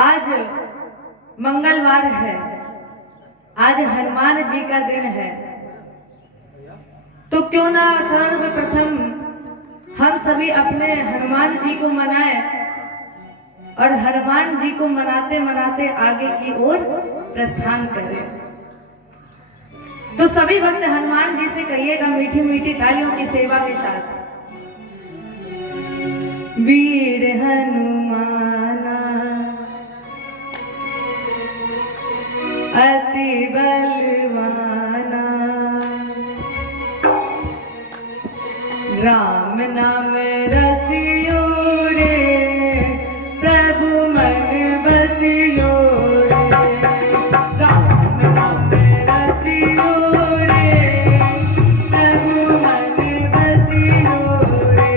आज मंगलवार है, आज हनुमान जी का दिन है, तो क्यों ना सर्वप्रथम हम सभी अपने हनुमान जी को मनाएं और हनुमान जी को मनाते मनाते आगे की ओर प्रस्थान करें। तो सभी भक्त हनुमान जी से कहिएगा मीठी मीठी तालियों की सेवा के साथ, वीर हनुमाना अति बलवाना, राम नाम रसियो रे प्रभु मन बसियो रे, राम नाम रसियो रे प्रभु मन बसियो रे।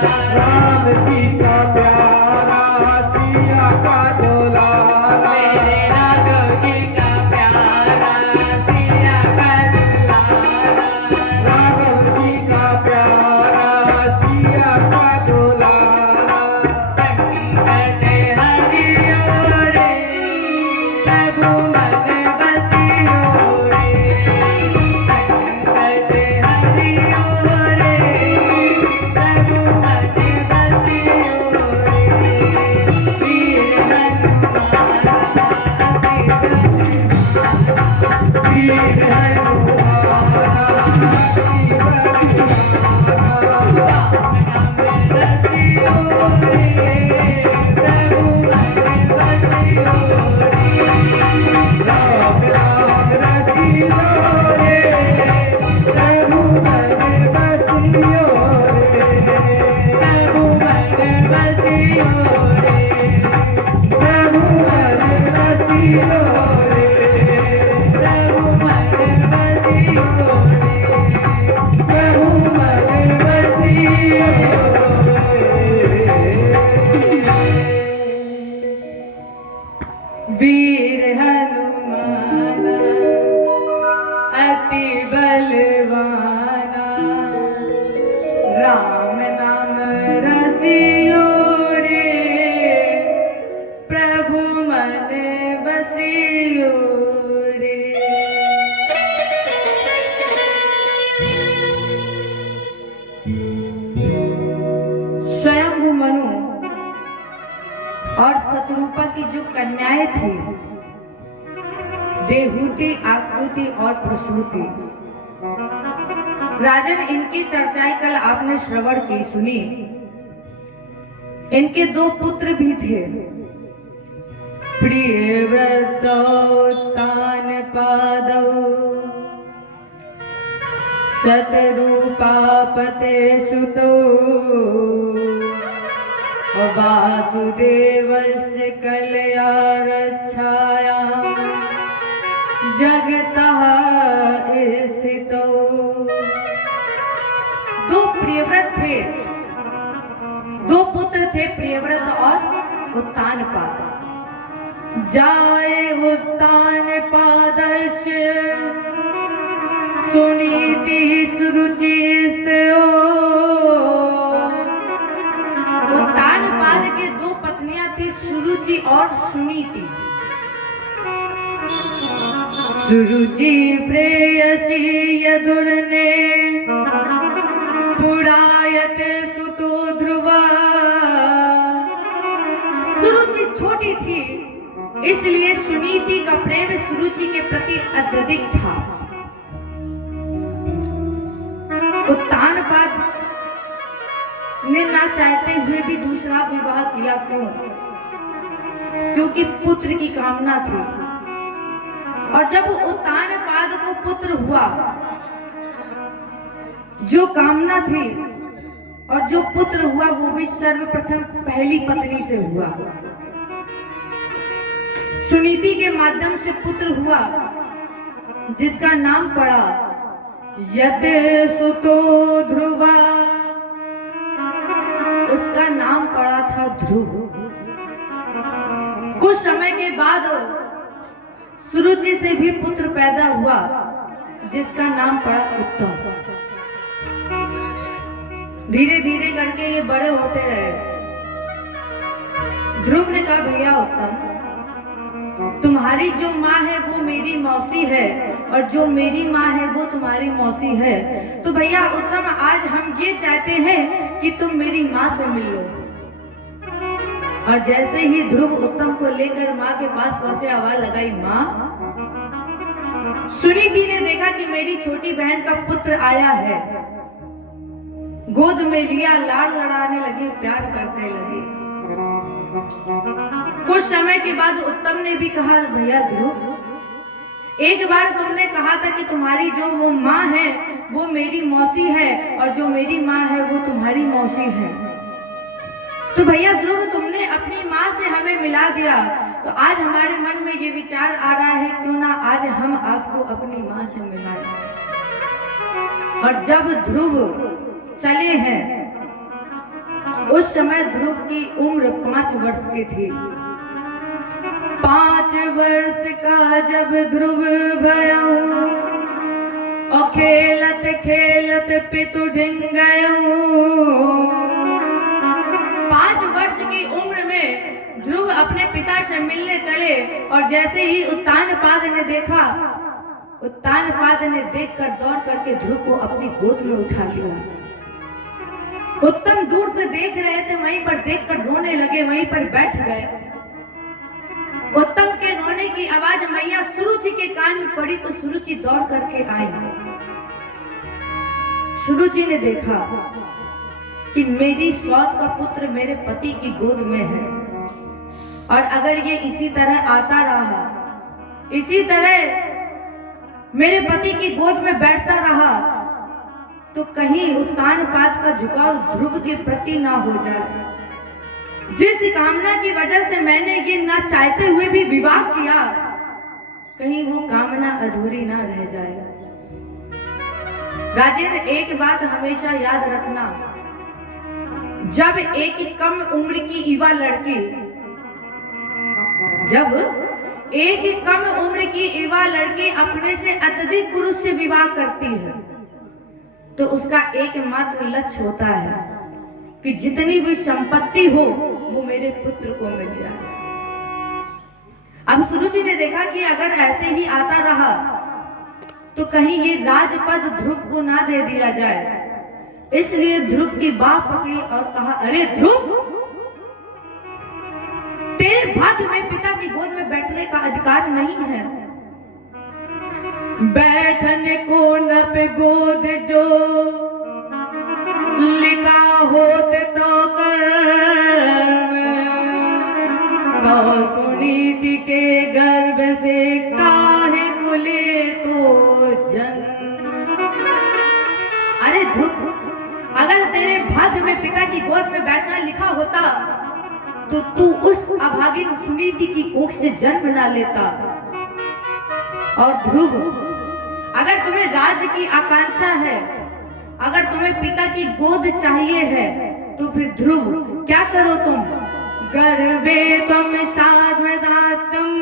राम जी का प्यारा सिया का दुलारा, मेरे राघव जी का प्यारा सिया का दुलारा, राघव जी का प्यारा सिया का दुलारा। संकट हरियो रे प्रभु मन बसियो रे, संकट हरियो रे प्रभु मन बसियो रे, वीर हनुमाना वीर राम राम रसियो रे, प्रभु मन बसियो रे, प्रभु मन बसियो रे, प्रभु मन बसियो रे, प्रभु मन बसियो रे, प्रभु मन बसियो रे। वीर हनुमाना अति बलवाना, राम नाम रसियो रे प्रभु मन बसियो रे। स्वयंभू मनु और शत्रुपा की जो कन्याएं थी, देहूति, आकृति और प्रसूति, राजन इनकी चर्चाएं कल आपने श्रवण की सुनी। इनके दो पुत्र भी थे, प्रियव्रतोत्तान पादौ शतरूपापते सुतौ, वासुदेवस्य कलया रक्षायां जगतः स्थितौ। दो प्रियव्रत थे, दो पुत्र थे, प्रियव्रत और उत्तानपाद। जाए उत्तानपादस्य सुनीति सुरुचिस्तयो। उत्तानपाद के दो पत्नियां थी, सुरुचि और सुनीति। सुरुचि प्रेयसी यदुर्ने पुरायत सुतो ध्रुवा। सुरुचि छोटी थी, इसलिए सुनीति का प्रेम सुरुचि के प्रति अत्यधिक था। उत्तानपाद ने ना चाहते हुए भी दूसरा विवाह किया। क्यों? क्योंकि पुत्र की कामना थी, और जब उत्तानपाद को पुत्र हुआ, जो कामना थी और जो पुत्र हुआ वो भी सर्वप्रथम पहली पत्नी से हुआ। सुनीति के माध्यम से पुत्र हुआ, जिसका नाम पड़ा यत सुतो ध्रुवा। उसका नाम पड़ा था ध्रुव। कुछ समय के बाद सुरुचि से भी पुत्र पैदा हुआ, जिसका नाम पड़ा उत्तम। धीरे धीरे करके ये बड़े होते रहे। ध्रुव ने कहा, भैया उत्तम, तुम्हारी जो माँ है वो मेरी मौसी है, और जो मेरी माँ है वो तुम्हारी मौसी है। तो भैया उत्तम, आज हम ये चाहते हैं कि तुम मेरी माँ से मिल लो। और जैसे ही ध्रुव उत्तम को लेकर माँ के पास पहुंचे, आवाज लगाई, माँ। सुनीति ने देखा कि मेरी छोटी बहन का पुत्र आया है, गोद में लिया, लाड़ लड़ाने लगी, प्यार करने लगी। कुछ समय के बाद उत्तम ने भी कहा, भैया ध्रुव, एक बार तुमने कहा था कि तुम्हारी जो वो माँ है वो मेरी मौसी है, और जो मेरी माँ है वो तुम्हारी मौसी है। तो भैया ध्रुव, तुमने अपनी माँ से हमें मिला दिया, तो आज हमारे मन में ये विचार आ रहा है, क्यों ना आज हम आपको अपनी माँ से मिलाएं। और जब ध्रुव चले हैं उस समय ध्रुव की उम्र 5 वर्ष की थी। 5 वर्ष का जब ध्रुव भयऊ और खेलत खेलत पितु ढिंग गयऊ। 5 वर्ष की उम्र में ध्रुव अपने पिता से मिलने चले और जैसे ही उत्तानपाद ने देखा, उत्तानपाद ने देखकर दौड़ करके ध्रुव को अपनी गोद में उठा लिया। उत्तम दूर से देख रहे थे, वहीं पर देखकर रोने लगे, वहीं पर बैठ गए। उत्तम के रोने की आवाज मैया सुरुचि के कान में पड़ी तो सुरुचि दौड़ करके आई। सुरुचि ने देखा कि मेरी सौत का पुत्र मेरे पति की गोद में है और अगर ये इसी तरह आता रहा, इसी तरह मेरे पति की गोद में बैठता रहा तो कहीं उत्तानपाद का झुकाव ध्रुव के प्रति ना हो जाए। जिस कामना की वजह से मैंने ये ना चाहते हुए भी विवाह किया, कहीं वो कामना अधूरी ना रह जाए। राजेंद्र, एक बात हमेशा याद रखना, जब एक कम उम्र की युवा लड़की, जब एक कम उम्र की युवा लड़की अपने से अत्यधिक पुरुष से विवाह करती है तो उसका एकमात्र लक्ष्य होता है कि जितनी भी संपत्ति हो वो मेरे पुत्र को मिल जाए। अब सुरुचि ने देखा कि अगर ऐसे ही आता रहा तो कहीं ये राजपद ध्रुव को ना दे दिया जाए। इसलिए ध्रुव की बाह पकड़ी और कहा, अरे ध्रुव, तेरे भाग्य में पिता की गोद में बैठने का अधिकार नहीं है। बैठने को न पे गोद जो लिखा होते तो कर्म, तो सुनीति के गर्भ से काहे कुले तो जन्म। अरे ध्रुव, अगर तेरे भाग्य में पिता की गोद में बैठना लिखा होता तो तू उस अभागिन सुनीति की कोख से जन्म ना लेता। और ध्रुव, अगर तुम्हें राज की आकांक्षा है, अगर तुम्हें पिता की गोद चाहिए है तो फिर ध्रुव क्या करो तुम, गर्भे तुम साधवदातम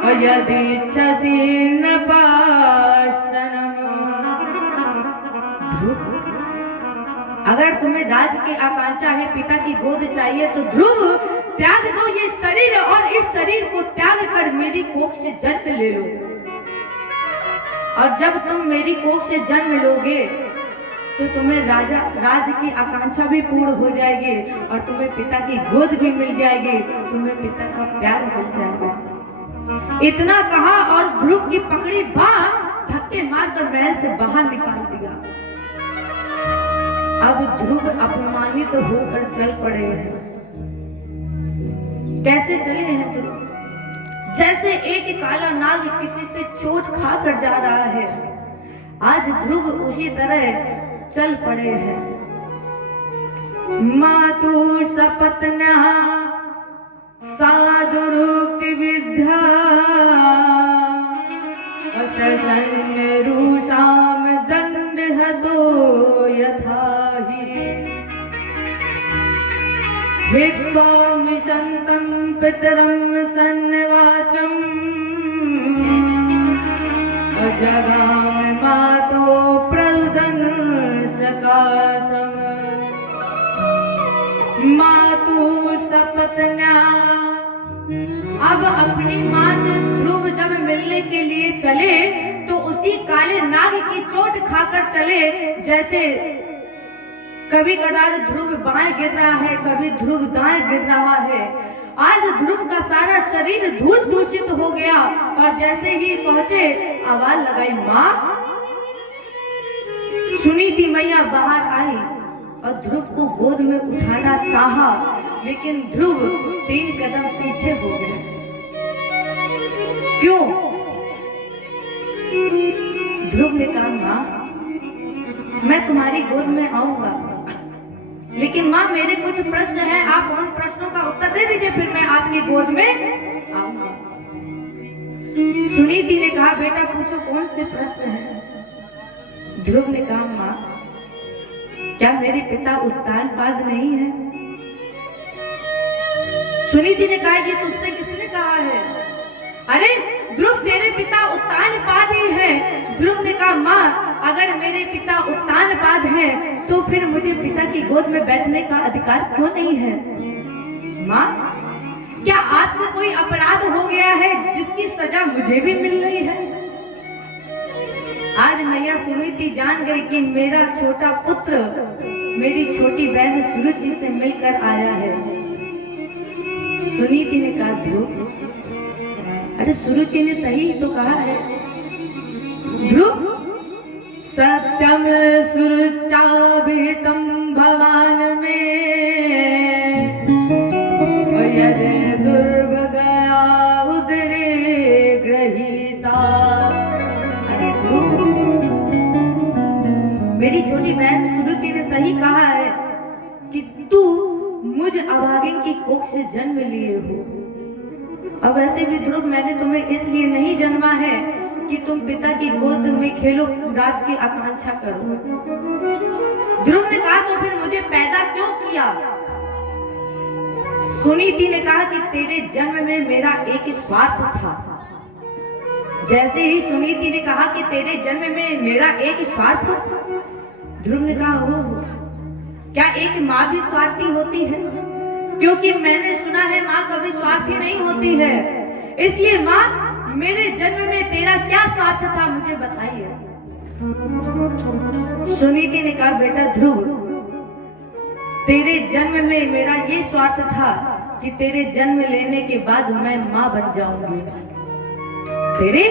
और यदि इच्छसि न पाशनम। ध्रुव, अगर तुम्हें राज की आकांक्षा है, पिता की गोद चाहिए तो ध्रुव त्याग दो ये शरीर और इस शरीर को त्याग कर मेरी कोख से जन्म ले लो। और जब तुम मेरी कोख से जन्म लोगे तो तुम्हें राज की आकांक्षा भी पूर्ण हो जाएगी और तुम्हें पिता की गोद भी मिल जाएगी, तुम्हें पिता का प्यार मिल जाएगा। इतना कहा और ध्रुव की पकड़ी बाह धक्के मारकर महल से बाहर निकाल दिया। अब ध्रुव अपमानित होकर चल पड़े हैं। कैसे चले हैं ध्रुव? जैसे एक काला नाग किसी से चोट खाकर जा रहा है, आज ध्रुव उसी तरह चल पड़े हैं। मातु सपत्न्या साधुरुक्त विद्या रूषाम दंड हतो यथाहि हित्वा मिशन्तं पितरं सन्निवाचम् अजगाम मातो प्ररुदन् सकाशम्। मातु सपत्न्या, अब अपनी मां से ध्रुव जब मिलने के लिए चले तो उसी काले नाग की चोट खाकर चले। जैसे कभी कदार ध्रुव बाएं गिर रहा है, कभी ध्रुव दाएं गिर रहा है। आज ध्रुव का सारा शरीर धूल दूषित हो गया और जैसे ही पहुंचे आवाज लगाई, मां। सुनीति मैया बाहर आई और ध्रुव को गोद में उठाना चाहा, लेकिन ध्रुव 3 कदम पीछे हो गए। क्यों? ध्रुव ने कहा, मां मैं तुम्हारी गोद में आऊंगा, लेकिन मां मेरे कुछ प्रश्न हैं, आप उन प्रश्नों का उत्तर दे दीजिए, फिर मैं आपकी गोद में आऊंगा। सुनीति ने कहा, बेटा पूछो कौन से प्रश्न हैं? ध्रुव ने कहा, मां क्या मेरे पिता उत्तानपाद नहीं है? सुनीति ने कहा ये तुझसे किसने कहा है? अरे ध्रुव तेरे पिता उत्तानपाद ही है। ध्रुव ने कहा माँ अगर मेरे पिता उत्तानपाद हैं तो फिर मुझे पिता की गोद में बैठने का अधिकार क्यों नहीं है? माँ क्या आपसे कोई अपराध हो गया है जिसकी सजा मुझे भी मिल रही है? आज मैया सुनीति जान गई कि मेरा छोटा पुत्र मेरी छोटी बहन सुरुचि से मिलकर आया है। सुनीति ने कहा ध्रुव, अरे सुरुचि ने सही तो कहा है। ध्रुव सत्यम सुरुचाभिहितं भवान में यदि दुर्भगया उदरे गृहीता। अरे ध्रुव, मेरी छोटी बहन सुरुचि ने सही कहा है कि तू मुझ अभागिन की कोख से जन्म लिए हो। अब वैसे भी ध्रुव मैंने तुम्हें इसलिए नहीं जन्मा है कि तुम पिता की गोद में खेलो, राज की आकांक्षा करो। ध्रुव ने कहा तो फिर मुझे पैदा क्यों किया? सुनीति ने कहा कि तेरे जन्म में मेरा एक स्वार्थ था। जैसे ही सुनीति ने कहा कि तेरे जन्म में मेरा एक स्वार्थ, ध्रुव ने कहा हो क्या एक माँ भी स्वार्थी होती है? क्योंकि मैंने सुना है माँ कभी स्वार्थी नहीं होती है। इसलिए माँ मेरे जन्म में तेरा क्या स्वार्थ था मुझे बताइए। सुनीति ने कहा बेटा ध्रुव तेरे जन्म में मेरा ये स्वार्थ था कि तेरे जन्म लेने के बाद मैं माँ बन जाऊंगी। तेरे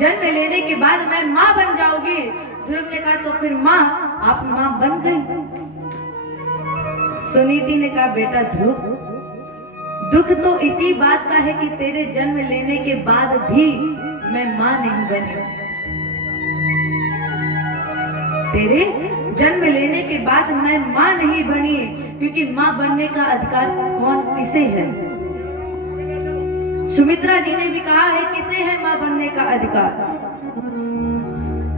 जन्म लेने के बाद मैं माँ बन जाऊंगी। ध्रुव ने कहा तो फिर माँ आप माँ बन गई। सुनीति ने कहा बेटा ध्रुव दुख तो इसी बात का है कि तेरे जन्म लेने के बाद भी मैं माँ नहीं बनी। तेरे जन्म लेने के बाद मैं माँ नहीं बनी क्योंकि माँ बनने का अधिकार कौन किसे है? सुमित्रा जी ने भी कहा है किसे है माँ बनने का अधिकार?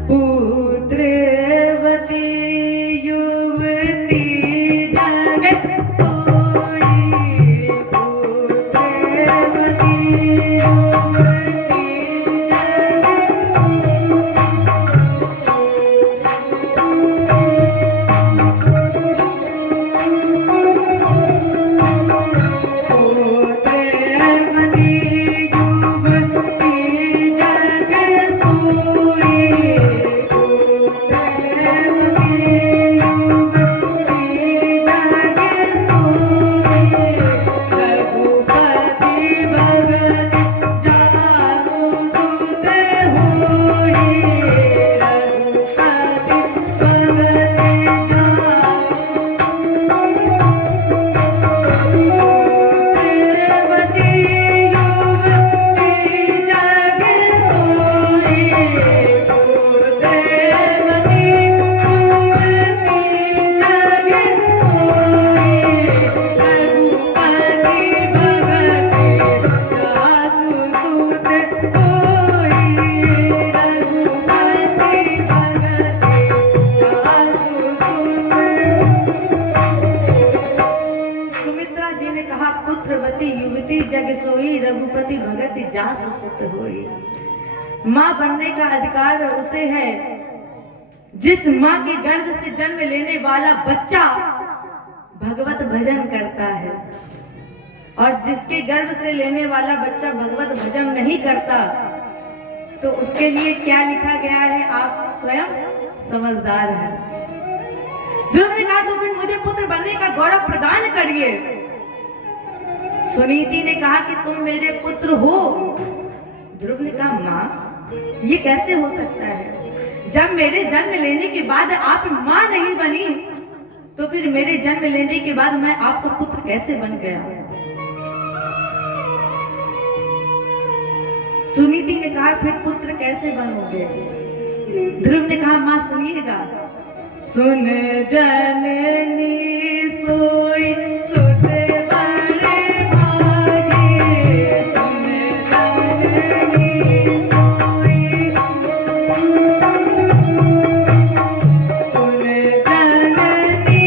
पुत्रवती युवती जगत रघुपति भगत जासु सुत होई। माँ बनने का अधिकार उसे है जिस माँ के गर्भ से जन्म लेने वाला बच्चा भगवत भजन करता है, और जिसके गर्भ से लेने वाला बच्चा भगवत भजन नहीं करता तो उसके लिए क्या लिखा गया है आप स्वयं समझदार हैं। ध्रुव ने कहा तो फिर मुझे पुत्र बनने का गौरव प्रदान करिए। सुनीति ने कहा कि तुम मेरे पुत्र हो। ध्रुव ने कहा माँ ये कैसे हो सकता है? जब मेरे जन्म लेने के बाद आप माँ नहीं बनी तो फिर मेरे जन्म लेने के बाद मैं आपका पुत्र कैसे बन गया? सुनीति ने कहा फिर पुत्र कैसे बनोगे? ध्रुव ने कहा माँ सुनिएगा। सुन जननी सोई सुत बड़े भागे, सुन जननी सोई, सुन जननी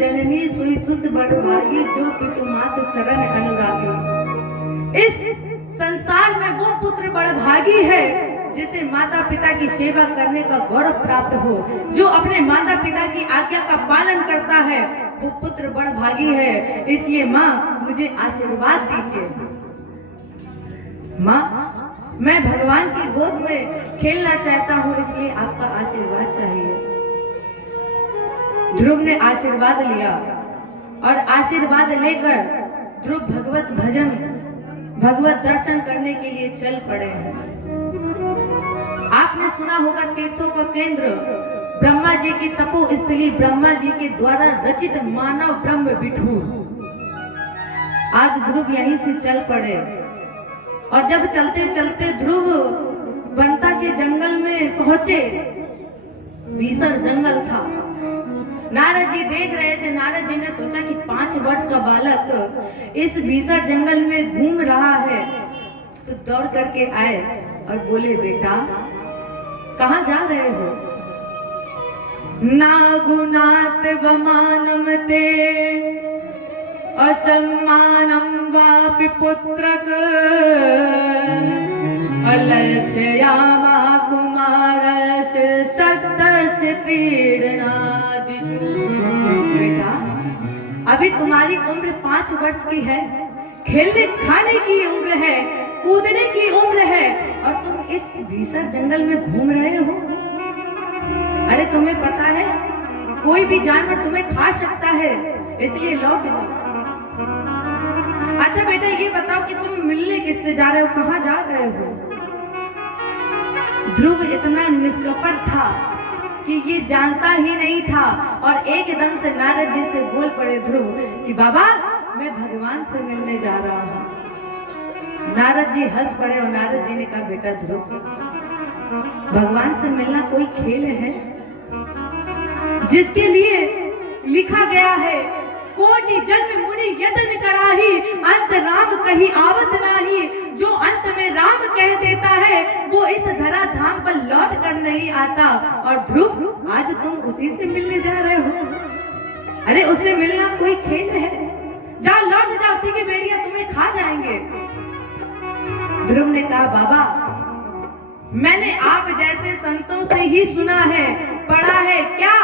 जननी सोई शुद्ध बड़भागी, जो पितु मातु चरण अनुरागी। इस संसार में वो पुत्र बड़भागी है जिसे माता पिता की सेवा करने का गौरव प्राप्त हो। जो अपने माता पिता की आज्ञा का पालन करता है वो पुत्र बड़भागी है। इसलिए माँ मुझे आशीर्वाद दीजिए। माँ मैं भगवान की गोद में खेलना चाहता हूँ, इसलिए आपका आशीर्वाद चाहिए। ध्रुव ने आशीर्वाद लिया और आशीर्वाद लेकर ध्रुव भगवत भजन भगवत दर्शन करने के लिए चल पड़े हैं। आपने सुना होगा तीर्थों का केंद्र ब्रह्मा जी की तपोस्थली, ब्रह्मा जी के द्वारा रचित मानव ब्रह्म विठू। आज ध्रुव यहीं से चल पड़े और जब चलते चलते ध्रुव वनता के जंगल में पहुंचे। भीषण जंगल था। नारद जी देख रहे थे। नारद जी ने सोचा कि 5 वर्ष का बालक इस भीषण जंगल में घूम रहा है, तो दौड़ करके आए और बोले, बेटा कहाँ जा रहे हो? नागुनात वमानम ते असम्मानम वापि पुत्रक अलक्ष्यामा कुमारस्य सत्तस्य तीर्णादिषु। बेटा अभी तुम्हारी उम्र 5 वर्ष की है, खेलने खाने की उम्र है, कूदने की उम्र है, और तुम इस भीषण जंगल में घूम रहे हो। अरे तुम्हें पता है कोई भी जानवर तुम्हें खा सकता है, इसलिए लौट जाओ। अच्छा बेटा ये बताओ कि तुम मिलने किससे जा रहे हो, कहाँ जा रहे हो? ध्रुव इतना निष्कपट था कि ये जानता ही नहीं था और एकदम से नारद जी से बोल पड़े ध्रुव कि बाबा मैं भगवान से मिलने जा रहा हूँ। नारद जी हंस पड़े और नारद जी ने कहा, बेटा ध्रुव भगवान से मिलना कोई खेल है जिसके लिए लिखा गया है, कोटि जन्म मुनि यतन कराही, अंत राम कहीं आवत नाही। जो अंत में राम कह देता है वो इस धरा धाम पर लौट कर नहीं आता। और ध्रुव आज तुम उसी से मिलने जा रहे हो। अरे उससे मिलना कोई खेल है? जाओ लौट जाओ, उसी की बेड़ियां तुम्हें खा जाएंगे। ध्रुव ने कहा, बाबा मैंने आप जैसे संतों से ही सुना है, पढ़ा है क्या?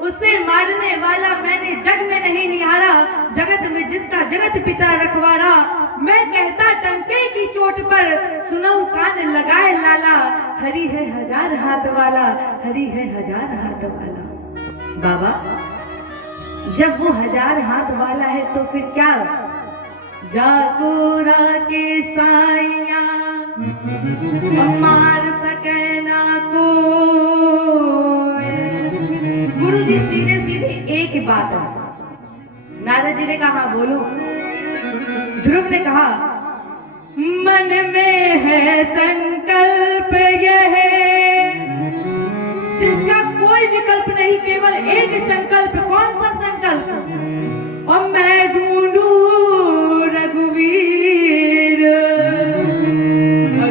उसे मारने वाला मैंने जग में नहीं निहारा, जगत में जिसका जगत पिता रखवारा। मैं कहता टंके की चोट पर सुनऊ कान लगाए लाला, हरि है 1000 हाथ वाला, हरि है 1000 हाथ वाला। बाबा जब वो 1000 हाथ वाला है तो फिर क्या? जाकोरा के साइया मार सके ना को। गुरु जी सीधे सीधे एक बात है। नारद जी ने कहा बोलो। ध्रुव ने कहा, मन में है संकल्प यह जिसका कोई विकल्प नहीं, केवल एक संकल्प। कौन सा संकल्प? और मैं ढूंढू रघुवीर,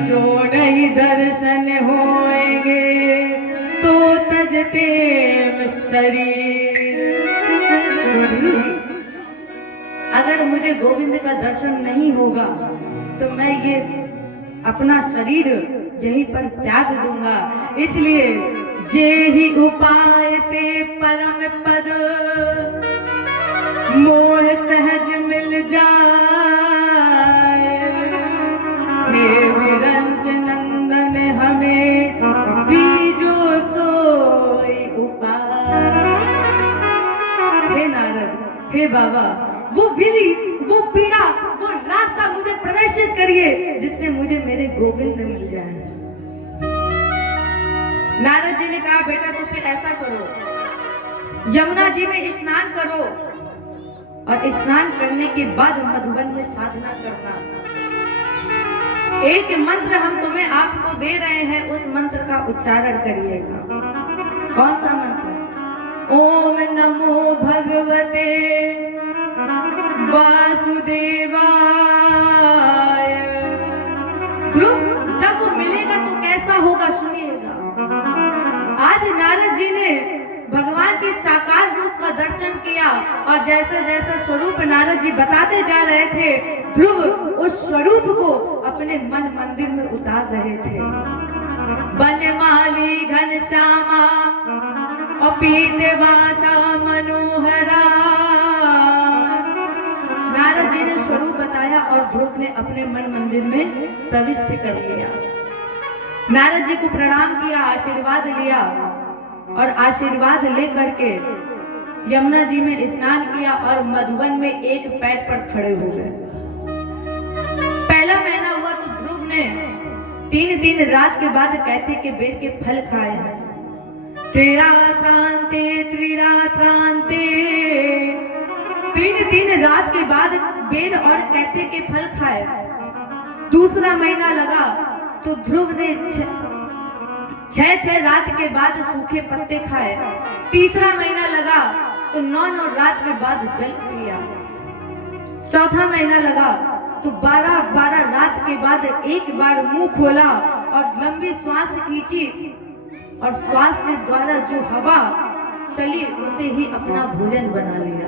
जो नहीं दर्शन होएंगे तो तजते शरीर। अगर मुझे गोविंद का दर्शन नहीं होगा तो मैं ये अपना शरीर यहीं पर त्याग दूंगा। इसलिए जे ही उपाय से परम पद मोह सहज मिल जाए, हे विरंच नंदन हमें दीजो सोई उपाय। हे नारद, हे बाबा, वो विधि, वो पीड़ा, वो रास्ता मुझे प्रदर्शित करिए जिससे मुझे मेरे गोविंद मिल जाए। नारद जी ने कहा, बेटा तो फिर ऐसा करो, यमुना जी में स्नान करो और स्नान करने के बाद मधुबन में साधना करना। एक मंत्र हम तुम्हें आपको दे रहे हैं, उस मंत्र का उच्चारण करिएगा। कौन सा मंत्र? ओम नमो भगवते वासुदेवाय। ध्रुव जब वो मिलेगा तो कैसा होगा सुनिएगा। आज नारद जी ने भगवान के साकार रूप का दर्शन किया और जैसे जैसे स्वरूप नारद जी बताते जा रहे थे, ध्रुव उस स्वरूप को अपने मन मंदिर में उतार रहे थे। बनमाली घनश्यामा और पीतवासा मनोहरा, नारद जी ने स्वरूप बताया और ध्रुव ने अपने मन मंदिर में प्रविष्ट कर लिया। नारद जी को प्रणाम किया, आशीर्वाद लिया और आशीर्वाद लेकर के यमुना जी में स्नान किया और मधुबन में एक पैर पर खड़े हो गए। पहला महीना हुआ तो ध्रुव ने 3 दिन रात के बाद कहते के बेर के फल खाए हैं। त्रिरात्रांते 3 दिन रात के बाद बेर और कहते के फल खाए। दूसरा महीना लगा तो ध्रुव ने 6 रात के बाद सूखे पत्ते खाए। तीसरा महीना लगा तो 9 रात के बाद जल पिया। चौथा महीना लगा तो 12 रात के बाद एक बार मुंह खोला और लंबी श्वास खींची और श्वास के द्वारा जो हवा चली उसे ही अपना भोजन बना लिया।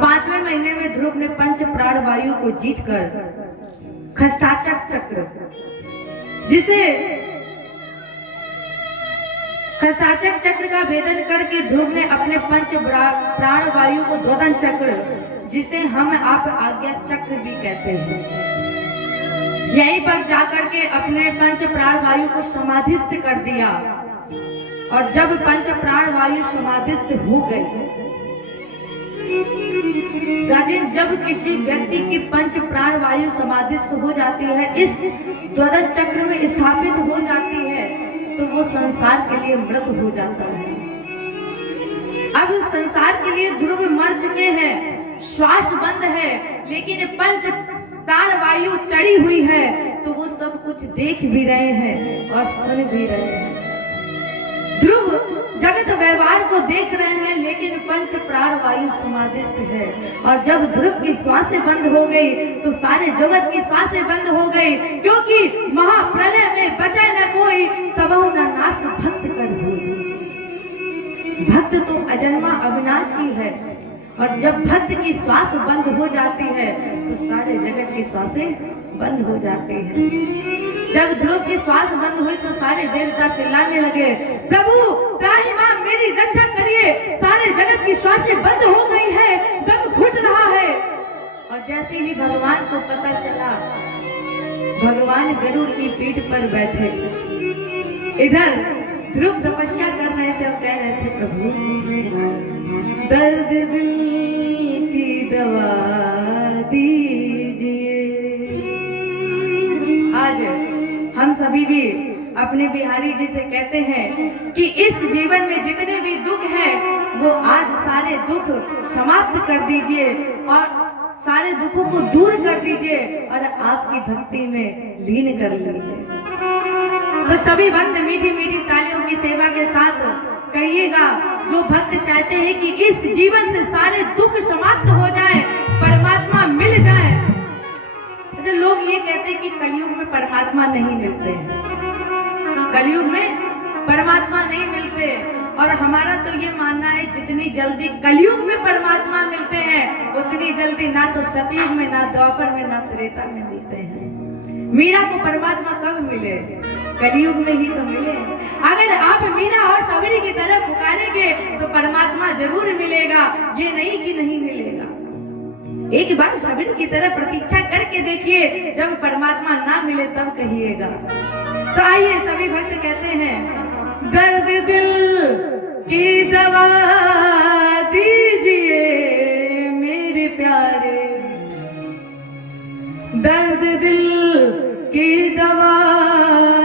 5वें महीने में ध्रुव ने पंच प्राण वायु को जीतकर खष्टाचक चक्र, जिसे खष्टाचक चक्र का भेदन करके ध्रुव ने अपने पंच प्राण वायु को द्वदन चक्र, जिसे हम आप आज्ञा चक्र भी कहते हैं, यहीं पर जाकर के अपने पंच प्राण वायु को समाधिस्थ कर दिया। और जब पंच प्राण वायु समाधिस्थ हो गई, राजेंद्र, जब किसी व्यक्ति की पंच प्राण वायु समाधिस्थ हो जाती है, इस द्वदन चक्र में स्थापित हो जाती है, तो वो संसार के लिए मृत हो जाता है। अब संसार के लिए ध्रुव मर चुके हैं, श्वास बंद है, लेकिन पंच प्राण वायु चढ़ी हुई है, तो वो सब कुछ देख भी रहे हैं और सुन भी रहे हैं। ध्रुव जगत व्यवहार को देख रहे हैं, लेकिन पंच प्राण वायु समाधिस्थ है। और जब ध्रुव की श्वासें बंद हो गई तो सारे जगत की श्वासें बंद हो गई, क्योंकि महाप्रलय में बचे न कोई, तबहु न नाश भक्त कर होई। भक्त तो अजन्मा अविनाशी है, और जब भक्त की श्वास बंद हो जाती है तो सारे जगत की श्वासें बंद हो जाती है। जब ध्रुव की श्वास बंद हुई तो सारे देवता चिल्लाने लगे, प्रभु त्राहि मां, मेरी रक्षा करिए, सारे जगत की श्वासें बंद हो गई है, दम घुट रहा है। और जैसे ही भगवान को पता चला, भगवान गरुड़ की पीठ पर बैठे, इधर ध्रुव तपस्या कर रहे थे और कह रहे थे, प्रभु दर्द दिल की दवा दीजिए। आज हम सभी भी अपने बिहारी जी से कहते हैं कि इस जीवन में जितने भी दुख हैं, वो आज सारे दुख समाप्त कर दीजिए और सारे दुखों को दूर कर दीजिए और आपकी भक्ति में लीन कर लीजिए। तो सभी भक्त मीठी मीठी तालियों की सेवा के साथ कहिएगा, जो भक्त चाहते हैं कि इस जीवन से सारे दुख समाप्त हो जाए, परमात्मा मिल जाए। अच्छा, लोग ये कहते हैं कि कलयुग में परमात्मा नहीं मिलते हैं, कलयुग में परमात्मा नहीं मिलते, और हमारा तो ये मानना है जितनी जल्दी कलयुग में परमात्मा मिलते हैं, उतनी जल्दी ना तो सतयुग में, ना द्वापर में, ना त्रेता में मिलते हैं। मीरा को परमात्मा कब मिले? कलयुग में ही तो मिले। अगर आप मीरा और सबरी की तरह पुकारेंगे तो परमात्मा जरूर मिलेगा, ये नहीं कि नहीं मिलेगा। एक बार सबरी की तरह प्रतीक्षा करके देखिए, जब परमात्मा ना मिले तब कहिएगा। तो आइए सभी भक्त कहते हैं, दर्द दिल की दवा दीजिए मेरे प्यारे, दर्द दिल की दवा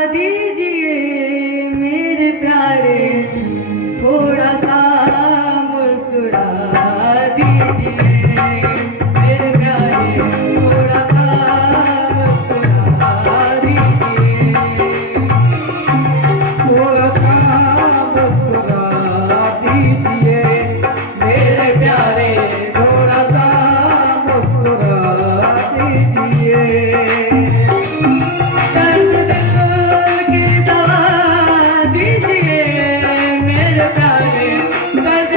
दीजिए मेरे प्यारे, थोड़ा सा मुस्कुरा दीजिए मेरे प्यारे, थोड़ा सा मुस्कुरा दीजिए, थोड़ा सा मुस्कुरा दीजिए मेरे प्यारे, दर्द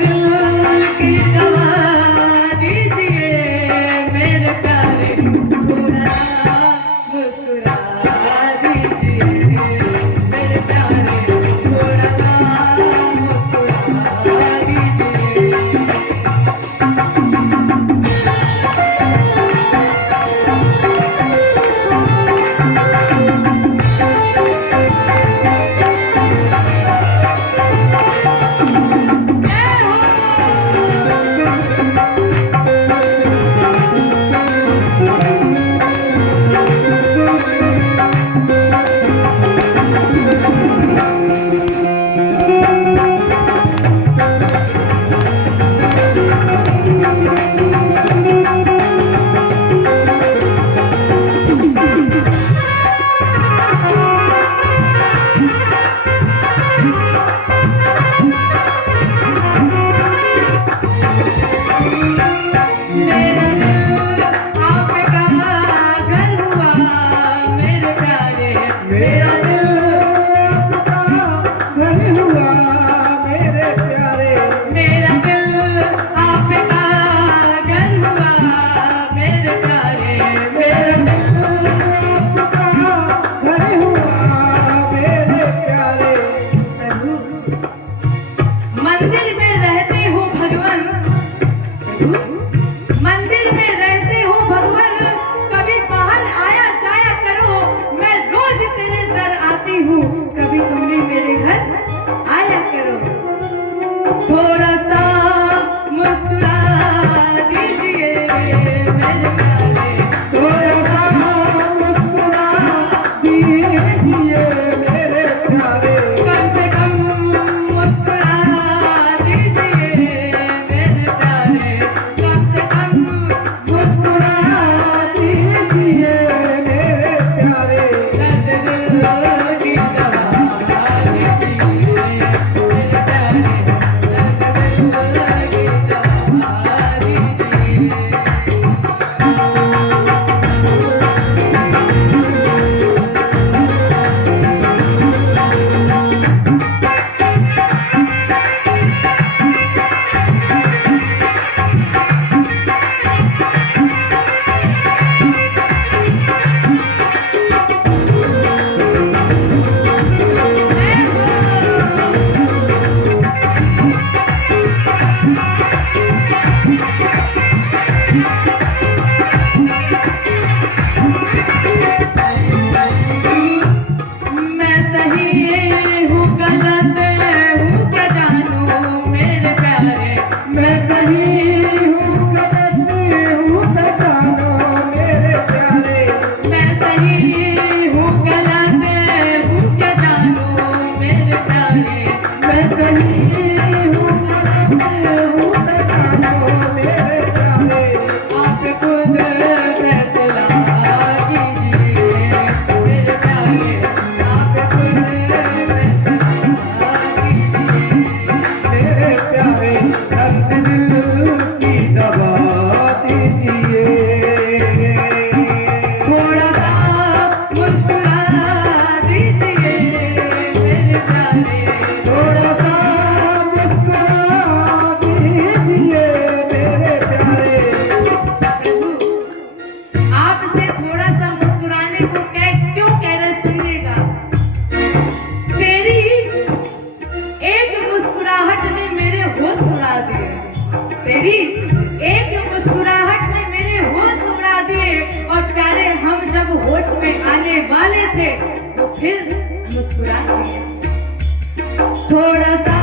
दिल की दवा दीजिए मेरे प्यारे, थोड़ा मुस्कुरा दीजिए मेरे प्यारे, थोड़ा मुस्कुरा दीजिए। मंदिर में रहते हो भगवान, कभी बाहर आया जाया करो, मैं रोज तेरे दर आती हूँ, कभी तुम भी मेरे घर आया करो, थोड़ा सा मुस्कुरा दीजिए मेरे प्यारे, थोड़ा सा मुस्कुरा दीजिए मेरे प्यारे, कम से कम मुस्कुरा दीजिए मेरे प्यारे, कम से कम मुस्कुरा दीजिए मेरे प्यारे, दर्द दिल की दवा दीजिए मेरे प्यारे, दर्द दिल की दवा मैं सही हूँ गलत हूँ क्या जानू मेरे प्यारे, मैं सही हूँ गलत हूँ क्या जानू मेरे प्यारे, मैं सही हूँ गलत हूँ क्या जानू मेरे प्यारे, मैं सही हूँ गलत हूँ क्या जानू मेरे प्यारे, आप खुद फैसला कीजिए मेरे प्यारे, आप खुद फैसला कीजिए मेरे प्यारे, दर्द दिल की दवा दीजिए, थोड़ा सा मुस्कुरा दीजिए मेरे प्यारे, थोड़ा सा मुस्कुरा दीजिए मेरे प्यारे। आपसे थोड़ा सा मुस्कुराने को क्यों कह रहे सुनिएगा, तेरी एक मुस्कुराहट ने मेरे होश उड़ा दिए, तेरी एक मुस्कुराहट ने मेरे होश उड़ा दिए, और प्यारे हम जब होश में आने वाले थे तो फिर मुस्कुरा दिए, थोड़ा सा